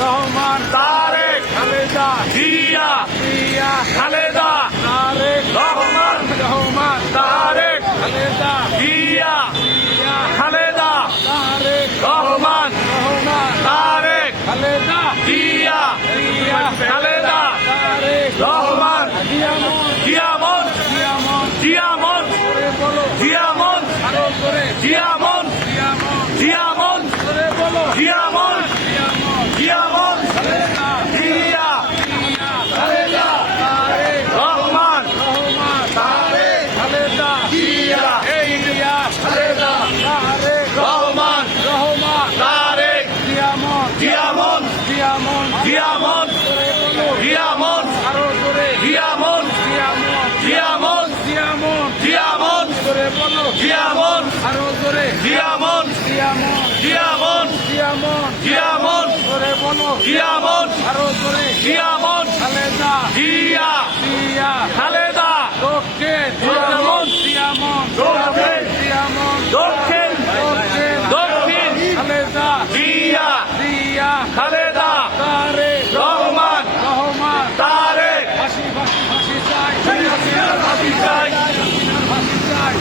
রহমান, তারেক, খালেদা, জিয়া জিয়া, খালেদা, তারেক, রহমান রহমান, তারেক, খালেদা, জিয়া জিয়া, খালেদা, তারেক, রহমান রহমান, তারেক, খালেদা, জিয়া জিয়া, খালেদা, তারেক, রহমান জিয়ামন জিয়ামন জিয়ামন করে বলো জিয়ামন আরও করে জিয়ামন জিয়ামন জিয়ামন জিয়ামন জিয়ামন করে বলো জিয়ামন আরও করে জিয়ামন খালেদা জিয়া জিয়া খালেদা দক্ষিণ জিয়ামন জিয়ামন দক্ষিণ দক্ষিণ দক্ষিণ দক্ষিণ খালেদা জিয়া জিয়া খালেদা